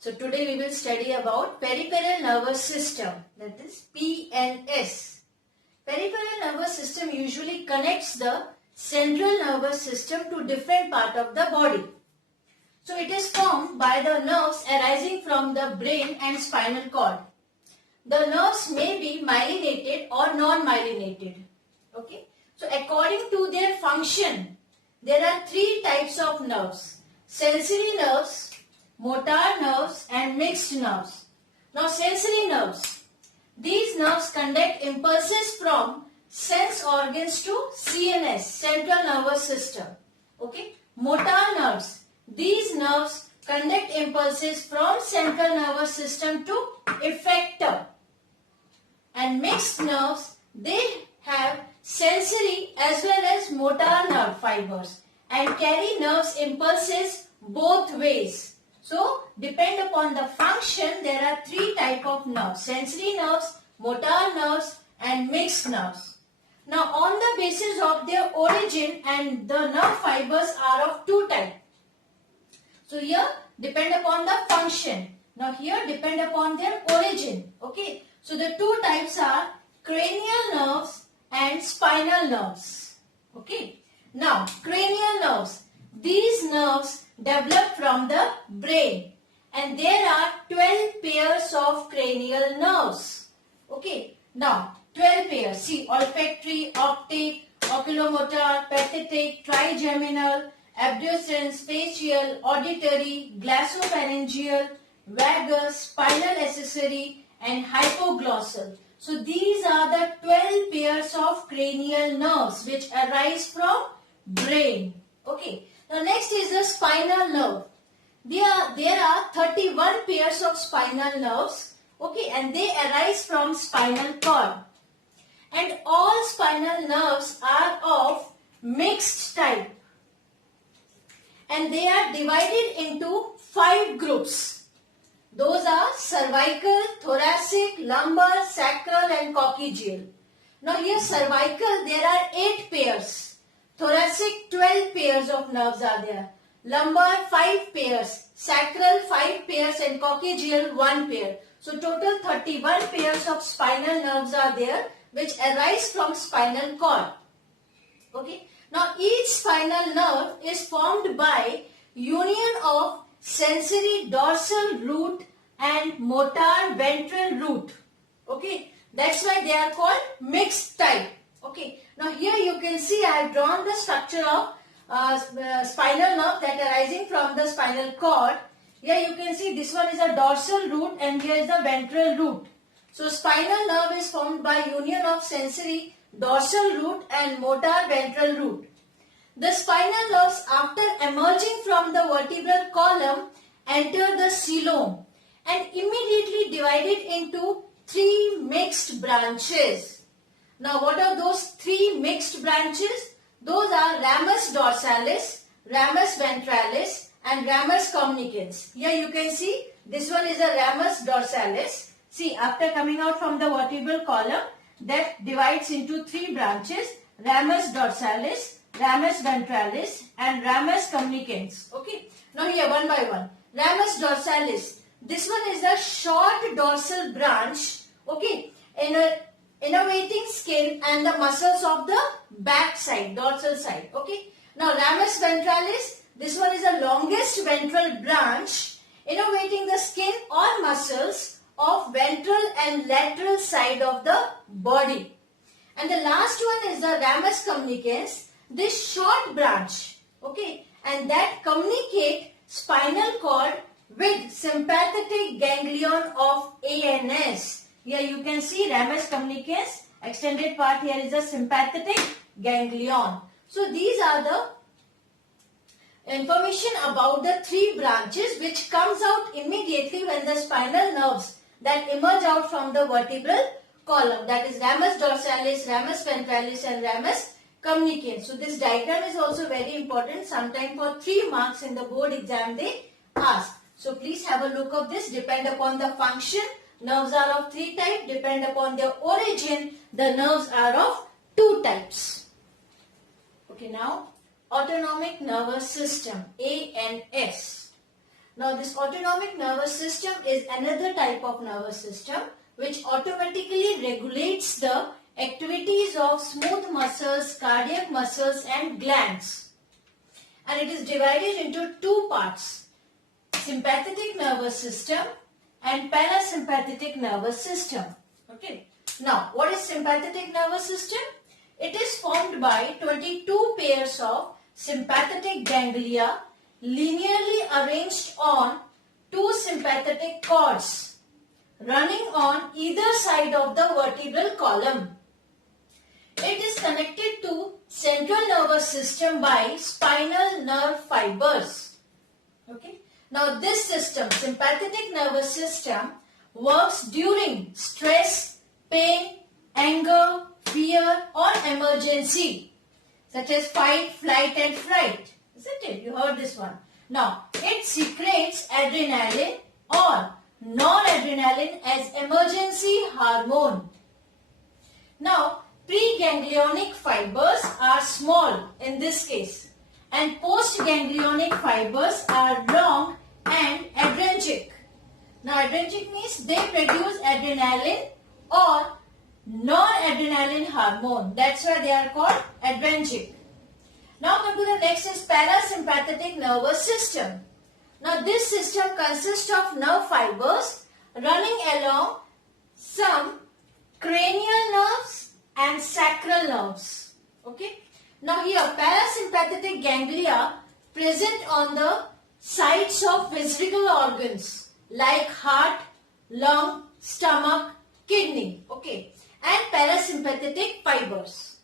So today we will study about peripheral nervous system, that is PNS. Peripheral nervous system usually connects the central nervous system to different part of the body. So it is formed by the nerves arising from the brain and spinal cord. The nerves may be myelinated or non-myelinated. Okay. So according to their function, there are three types of nerves: sensory nerves, motor nerves and mixed nerves. Now sensory nerves. These nerves conduct impulses from sense organs to CNS, central nervous system. Okay. Motor nerves. These nerves conduct impulses from central nervous system to effector. And mixed nerves, they have sensory as well as motor nerve fibers and carry nerves impulses both ways. So, depend upon the function, there are three types of nerves: sensory nerves, motor nerves and mixed nerves. Now, on the basis of their origin, and the nerve fibers are of two types. So, here depend upon the function. Now, here depend upon their origin. Okay. So, the two types are cranial nerves and spinal nerves. Okay. Now, cranial nerves. These nerves develop from the brain, and there are 12 pairs of cranial nerves. Okay. Now, 12 pairs. See, olfactory, optic, oculomotor, pathetic, trigeminal, abducens, facial, auditory, glossopharyngeal, vagus, spinal accessory and hypoglossal. So these are the 12 pairs of cranial nerves which arise from brain. Okay. Now next is the spinal nerve. There are 31 pairs of spinal nerves. Okay, and they arise from spinal cord. And all spinal nerves are of mixed type. And they are divided into 5 groups. Those are cervical, thoracic, lumbar, sacral and coccygeal. Now here cervical, there are 8 pairs. Thoracic, 12 pairs of nerves are there. Lumbar, 5 pairs. Sacral, 5 pairs and coccygeal, 1 pair. So total 31 pairs of spinal nerves are there which arise from spinal cord. Okay. Now each spinal nerve is formed by union of sensory dorsal root and motor ventral root. Okay. That's why they are called mixed type. Okay. Now here you can see I have drawn the structure of spinal nerve that arising from the spinal cord. Here you can see this one is a dorsal root and here is the ventral root. So spinal nerve is formed by union of sensory dorsal root and motor ventral root. The spinal nerves, after emerging from the vertebral column, enter the coelom and immediately divided into 3 mixed branches. Now what are those 3 mixed branches? Those are ramus dorsalis, ramus ventralis and ramus communicans. Here you can see this one is a ramus dorsalis. See, after coming out from the vertebral column, that divides into 3 branches: ramus dorsalis, ramus ventralis and ramus communicans. Okay. Now here one by one. Ramus dorsalis. This one is a short dorsal branch. Okay. Innervating skin and the muscles of the back side, dorsal side. Okay. Now ramus ventralis. This one is the longest ventral branch innervating the skin or muscles of ventral and lateral side of the body. And the last one is the ramus communicans. This short branch, okay, and that communicate spinal cord with sympathetic ganglion of ANS. Here you can see ramus communicans, extended part here is a sympathetic ganglion. So these are the information about the 3 branches which comes out immediately when the spinal nerves that emerge out from the vertebral column, that is ramus dorsalis, ramus ventralis and ramus communicans. So this diagram is also very important. Sometimes for 3 marks in the board exam they ask. So please have a look of this. Depend upon the function. Nerves are of 3 types. Depend upon their origin. The nerves are of 2 types. Okay, now autonomic nervous system, ANS. Now this autonomic nervous system is another type of nervous system which automatically regulates the activities of smooth muscles, cardiac muscles and glands. And it is divided into two parts, sympathetic nervous system and parasympathetic nervous system. Okay. Now, what is sympathetic nervous system? It is formed by 22 pairs of sympathetic ganglia linearly arranged on two sympathetic cords running on either side of the vertebral column. It is connected to central nervous system by spinal nerve fibers. Okay. Now this system, sympathetic nervous system, works during stress, pain, anger, fear or emergency such as fight, flight and fright. Isn't it? You heard this one. Now, it secretes adrenaline or noradrenaline as emergency hormone. Now, preganglionic fibers are small in this case and postganglionic fibers are long and adrenergic. Now, adrenergic means they produce adrenaline or noradrenaline hormone. That's why they are called adrenergic. Now come to the next is parasympathetic nervous system. Now this system consists of nerve fibers running along some cranial nerves and sacral nerves. Okay. Now here parasympathetic ganglia present on the sides of physical organs like heart, lung, stomach, kidney. Okay. And parasympathetic fibers.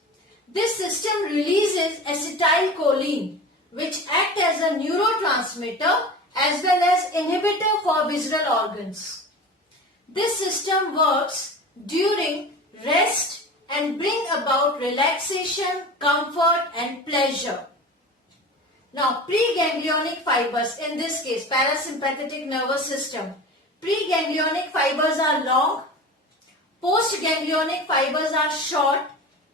This system releases acetylcholine which act as a neurotransmitter as well as inhibitor for visceral organs. This system works during rest and bring about relaxation, comfort and pleasure. Now preganglionic fibers, in this case parasympathetic nervous system, preganglionic fibers are long, postganglionic fibers are short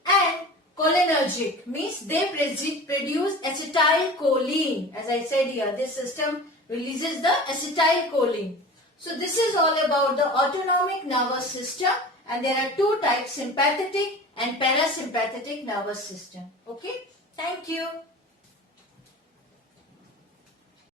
and cholinergic means they produce acetylcholine. As I said here, this system releases the acetylcholine. So this is all about the autonomic nervous system and there are two types, sympathetic and parasympathetic nervous system. Okay, thank you.